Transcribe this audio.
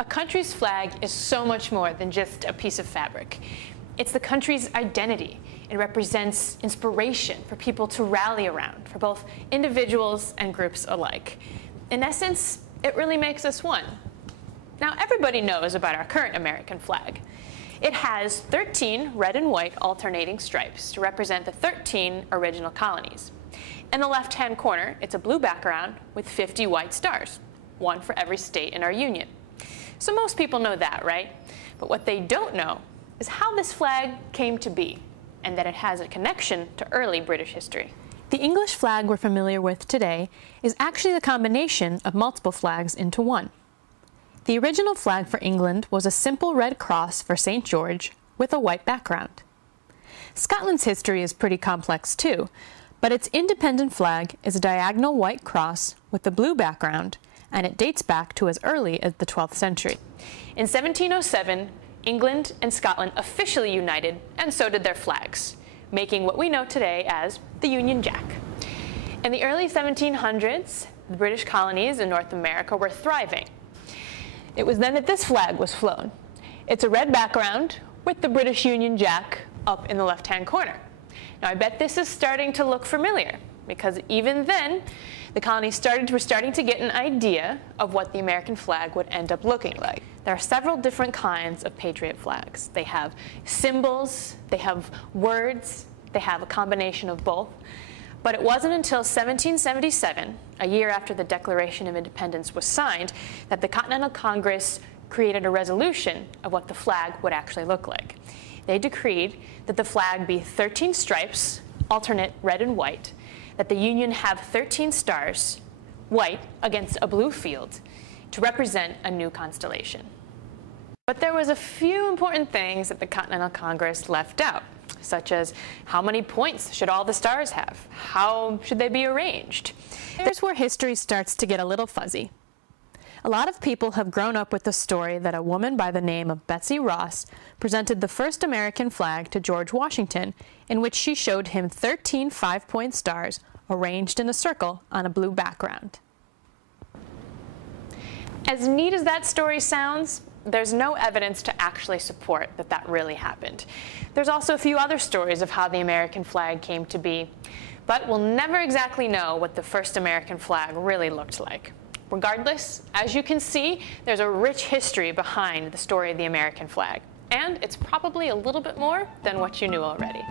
A country's flag is so much more than just a piece of fabric. It's the country's identity. It represents inspiration for people to rally around, for both individuals and groups alike. In essence, it really makes us one. Now, everybody knows about our current American flag. It has 13 red and white alternating stripes to represent the 13 original colonies. In the left-hand corner, it's a blue background with 50 white stars, one for every state in our union. So most people know that, right? But what they don't know is how this flag came to be, and that it has a connection to early British history. The English flag we're familiar with today is actually the combination of multiple flags into one. The original flag for England was a simple red cross for St. George with a white background. Scotland's history is pretty complex too, but its independent flag is a diagonal white cross with a blue background, and it dates back to as early as the 12th century. In 1707, England and Scotland officially united, and so did their flags, making what we know today as the Union Jack. In the early 1700s, the British colonies in North America were thriving. It was then that this flag was flown. It's a red background with the British Union Jack up in the left-hand corner. Now, I bet this is starting to look familiar, because even then, the colonies were starting to get an idea of what the American flag would end up looking like. There are several different kinds of patriot flags. They have symbols, they have words, they have a combination of both. But it wasn't until 1777, a year after the Declaration of Independence was signed, that the Continental Congress created a resolution of what the flag would actually look like. They decreed that the flag be 13 stripes, alternate red and white, that the Union have 13 stars, white against a blue field, to represent a new constellation. But there was a few important things that the Continental Congress left out, such as how many points should all the stars have? How should they be arranged? Here's where history starts to get a little fuzzy. A lot of people have grown up with the story that a woman by the name of Betsy Ross presented the first American flag to George Washington, in which she showed him 13 5-point stars arranged in a circle on a blue background. As neat as that story sounds, there's no evidence to actually support that that really happened. There's also a few other stories of how the American flag came to be, but we'll never exactly know what the first American flag really looked like. Regardless, as you can see, there's a rich history behind the story of the American flag, and it's probably a little bit more than what you knew already.